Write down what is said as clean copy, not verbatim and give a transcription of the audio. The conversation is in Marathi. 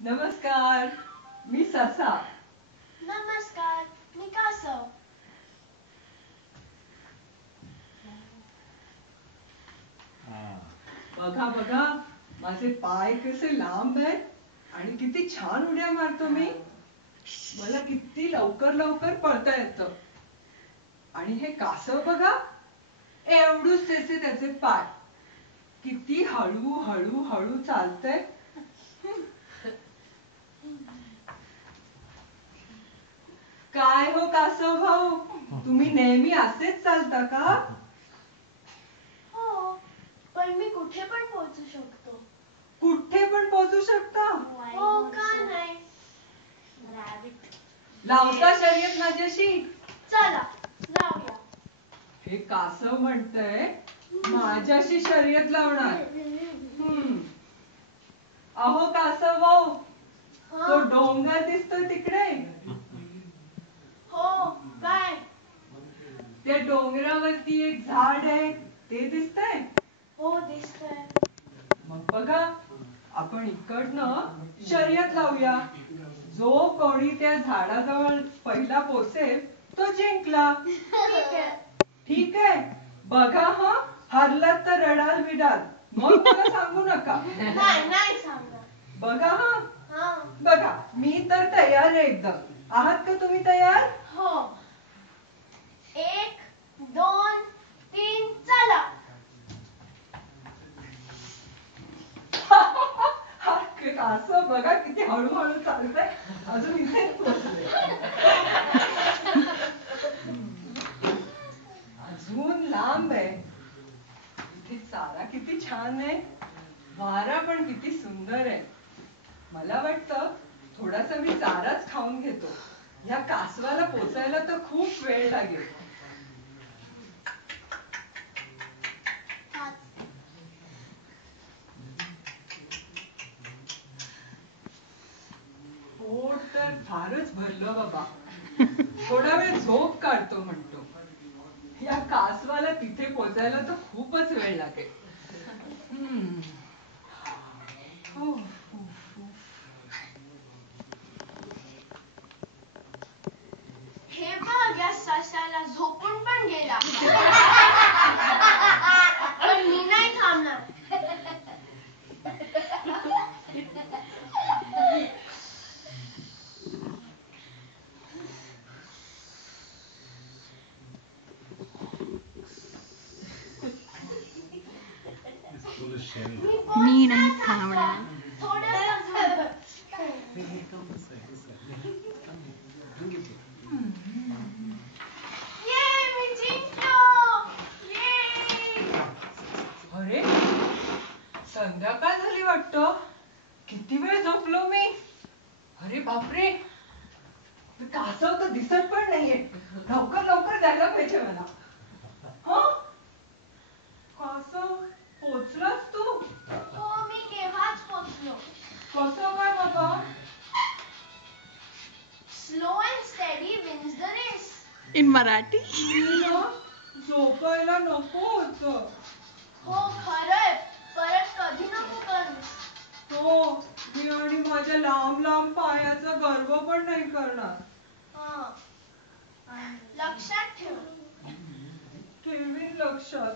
नमस्कार, मी ससा. नमस्कार, मी कासव. बघा बघा, माझे पाय कसे लांब आहेत आणि किती छान उड्या मारतो मी. मला किती लवकर लवकर पळता येतं. आणि हे कासव बघा, एवढूच त्याचे पाय. किती हळू हळू हळू चालतंय. काय हो कासव भाऊ, तुम्ही नेहमी असेच चालता का? हो, पण मी कुठे पण पोहोचू शकतो. कुठे पण पोहोचू शकता? हो, का नाही? लावता शर्यत माझ्याशी? चला, लावूया. हे कासव म्हणतंय माझ्याशी शर्यत लावणार. अहो कासव भाऊ, तो डोंगर दिसतोय तिकडे? हो, काय? त्या डोंगरावरती एक झाड आहे, ते दिसतंय? हो, दिसतंय. मग बघा, आपण इकडनं शर्यत लावूया. जो कोणी त्या झाडाजवळ पहिला पोहोचेल तो जिंकला. ठीक आहे. ठीक आहे? बघा हा, हरलात तर रडाल बिडाल, मग मला सांगू नका. नाही सांगणार. बघा हा. हा. बघा, मी तर तयार आहे एकदम. आहात का तुम्ही तयार? हो. 1, 2, 3, चला. कासव बघा किती हळूहळू चालतंय. अजून इथेच पोहोचले. अजून लांब आहे. इथे चारा किती छान आहे. वारा पण किती सुंदर आहे. मला वाटतं थोडासा मी चाराच खाऊन घेतो. या कासवाला पोचायला तर खूप वेळ लागेल. पोट तर फारच भरलं बाबा. थोडा वेळ झोप काढतो म्हणतो. या कासवाला तिथे पोचायला तर खूपच वेळ लागेल. हे बघ, या सशाला झोपून पण गेला. पण मी नाही थांबणार. मी नाही थांबणार. अरे, संध्याकाळ झाली वाटतं. किती वेळ झोपलो मी. अरे बापरे, कासव तर दिसत पण नाहीये. लवकर लवकर जायला पाहिजे मला. कासव, पोचलास तू? हो, मी केव्हाच पोचलो. कसं काय बाबा? Slow and steady wins the race. In Marathi. झोपायला नको होतं. हो, खरंय. परत कधी नको करूस. हो, मी आणि माझ्या लांब लांब पायाचा गर्व पण नाही करणार. लक्षात ठेव. ठेवीन लक्षात.